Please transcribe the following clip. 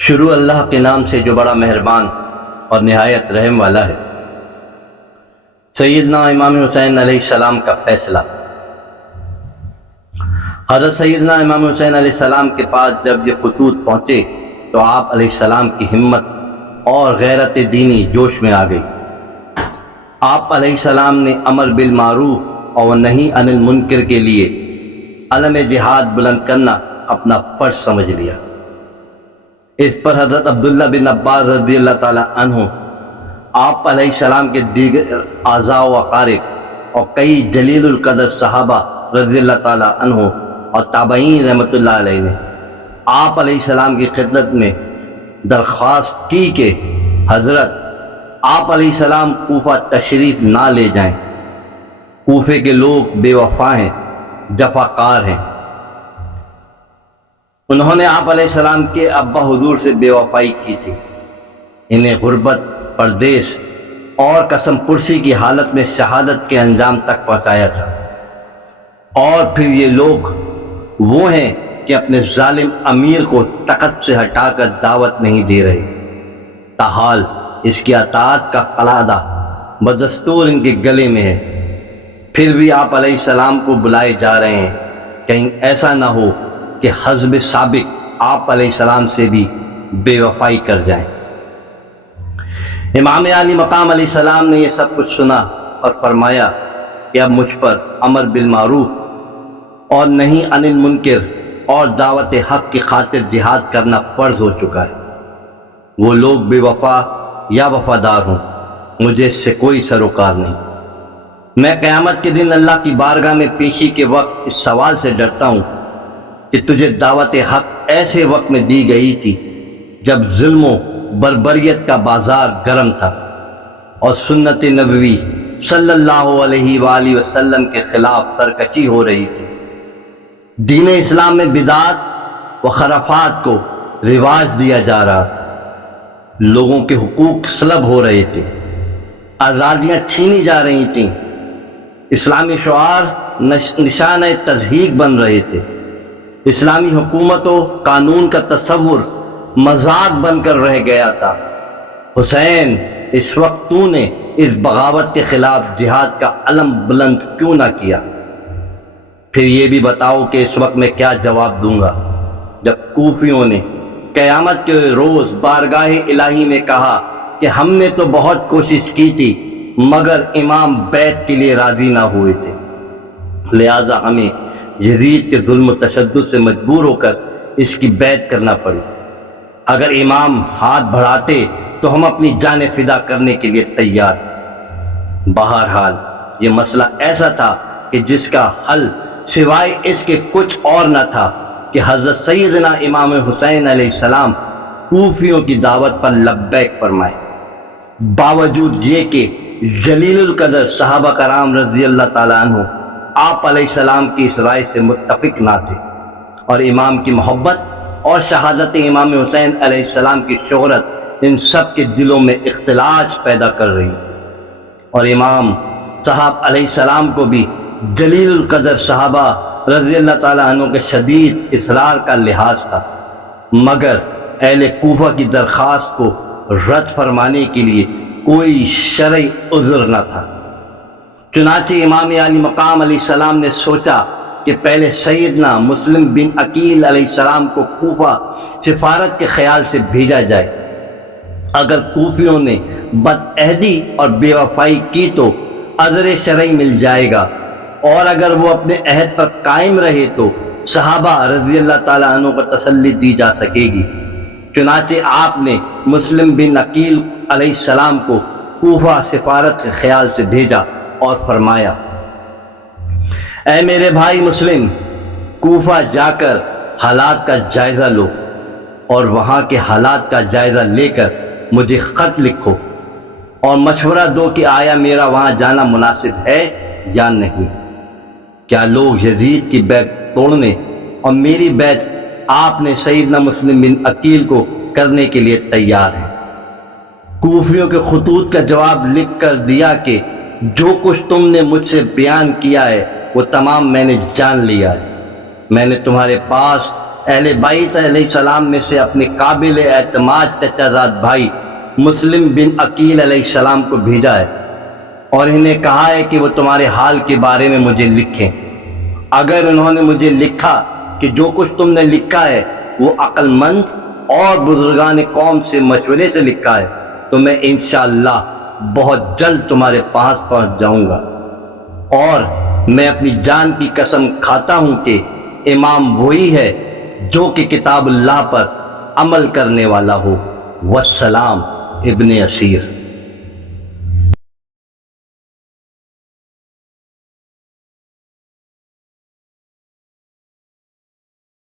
شروع اللہ کے نام سے جو بڑا مہربان اور نہایت رحم والا ہے۔ سیدنا امام حسین علیہ السلام کا فیصلہ۔ حضرت سیدنا امام حسین علیہ السلام کے پاس جب یہ خطوط پہنچے تو آپ علیہ السلام کی ہمت اور غیرت دینی جوش میں آ گئی۔ آپ علیہ السلام نے امر بالمعروف اور نہی عن المنکر کے لیے علم جہاد بلند کرنا اپنا فرض سمجھ لیا۔ اس پر حضرت عبداللہ بن عباس رضی اللہ تعالی عنہ، آپ علیہ السلام کے دیگر اعزاء و اقارب اور کئی جلیل القدر صحابہ رضی اللہ تعالی عنہ اور تابعین رحمۃ اللہ علیہ نے آپ علیہ السلام کی خدمت میں درخواست کی کہ حضرت آپ علیہ السلام کوفہ تشریف نہ لے جائیں۔ کوفے کے لوگ بے وفا ہیں، جفاکار ہیں۔ انہوں نے آپ علیہ السلام کے ابا حضور سے بے وفائی کی تھی، انہیں غربت، پردیس اور قسم پرسی کی حالت میں شہادت کے انجام تک پہنچایا تھا، اور پھر یہ لوگ وہ ہیں کہ اپنے ظالم امیر کو تخت سے ہٹا کر دعوت نہیں دے رہے، تاحال اس کی اطاعت کا قلادہ بدستور ان کے گلے میں ہے۔ پھر بھی آپ علیہ السلام کو بلائے جا رہے ہیں، کہیں ایسا نہ ہو کہ حزب سابق آپ علیہ السلام سے بھی بے وفائی کر جائیں۔ امام علی مقام علیہ السلام نے یہ سب کچھ سنا اور فرمایا کہ اب مجھ پر امر بالمعروف اور نہی عن المنکر اور دعوت حق کی خاطر جہاد کرنا فرض ہو چکا ہے۔ وہ لوگ بے وفا یا وفادار ہوں، مجھے اس سے کوئی سروکار نہیں۔ میں قیامت کے دن اللہ کی بارگاہ میں پیشی کے وقت اس سوال سے ڈرتا ہوں کہ تجھے دعوت حق ایسے وقت میں دی گئی تھی جب ظلم و بربریت کا بازار گرم تھا اور سنت نبوی صلی اللہ علیہ وآلہ وسلم کے خلاف سرکشی ہو رہی تھی۔ دین اسلام میں بدعات و خرافات کو رواج دیا جا رہا تھا، لوگوں کے حقوق سلب ہو رہے تھے، آزادیاں چھینی جا رہی تھیں، اسلامی شعار نشانہ تضحیک بن رہے تھے، اسلامی حکومت و قانون کا تصور مذاق بن کر رہ گیا تھا۔ حسین، اس وقت تو نے اس بغاوت کے خلاف جہاد کا علم بلند کیوں نہ کیا؟ پھر یہ بھی بتاؤ کہ اس وقت میں کیا جواب دوں گا جب کوفیوں نے قیامت کے روز بارگاہ الہی میں کہا کہ ہم نے تو بہت کوشش کی تھی مگر امام بیعت کے لیے راضی نہ ہوئے تھے، لہذا ہمیں یزید کے ظلم و تشدد سے مجبور ہو کر اس کی بیعت کرنا پڑی۔ اگر امام ہاتھ بڑھاتے تو ہم اپنی جانیں فدا کرنے کے لیے تیار تھے۔ بہرحال یہ مسئلہ ایسا تھا کہ جس کا حل سوائے اس کے کچھ اور نہ تھا کہ حضرت سیدنا امام حسین علیہ السلام کوفیوں کی دعوت پر لبیک فرمائے، باوجود یہ کہ جلیل القدر صحابہ کرام رضی اللہ تعالیٰ عنہ آپ علیہ السلام کی اس رائے سے متفق نہ تھے، اور امام کی محبت اور شہادت امام حسین علیہ السلام کی شہرت ان سب کے دلوں میں اختلاج پیدا کر رہی تھی، اور امام صاحب علیہ السلام کو بھی جلیل القدر صحابہ رضی اللہ تعالیٰ عنہ کے شدید اصرار کا لحاظ تھا، مگر اہل کوفہ کی درخواست کو رد فرمانے کے لیے کوئی شرعی عذر نہ تھا۔ چنانچہ امام علی مقام علیہ السلام نے سوچا کہ پہلے سیدنا مسلم بن عقیل علیہ السلام کو کوفہ سفارت کے خیال سے بھیجا جائے۔ اگر کوفیوں نے بدعہدی اور بے وفائی کی تو عذر شرعی مل جائے گا، اور اگر وہ اپنے عہد پر قائم رہے تو صحابہ رضی اللہ تعالیٰ عنہ پر تسلی دی جا سکے گی۔ چنانچہ آپ نے مسلم بن عقیل علیہ السلام کو کوفہ سفارت کے خیال سے بھیجا اور فرمایا، اے میرے بھائی مسلم، کوفہ جا کر حالات کا جائزہ لو، اور وہاں کے حالات کا جائزہ لے کر مجھے خط لکھو اور مشورہ دو کہ آیا میرا وہاں جانا مناسب ہے یا نہیں۔ کیا لوگ یزید کی بیعت توڑنے اور میری بیعت آپ نے سیدنا مسلم بن عقیل کو کرنے کے لیے تیار ہیں؟ کوفیوں کے خطوط کا جواب لکھ کر دیا کہ جو کچھ تم نے مجھ سے بیان کیا ہے وہ تمام میں نے جان لیا ہے۔ میں نے تمہارے پاس اہل بیت علیہ السلام میں سے اپنے قابل اعتماد چچا زاد بھائی مسلم بن عقیل علیہ السلام کو بھیجا ہے اور انہیں کہا ہے کہ وہ تمہارے حال کے بارے میں مجھے لکھیں۔ اگر انہوں نے مجھے لکھا کہ جو کچھ تم نے لکھا ہے وہ عقل مند اور بزرگان قوم سے مشورے سے لکھا ہے تو میں انشاءاللہ بہت جلد تمہارے پاس پہنچ جاؤں گا، اور میں اپنی جان کی قسم کھاتا ہوں کہ امام وہی ہے جو کہ کتاب اللہ پر عمل کرنے والا ہو۔ والسلام ابن اسیر۔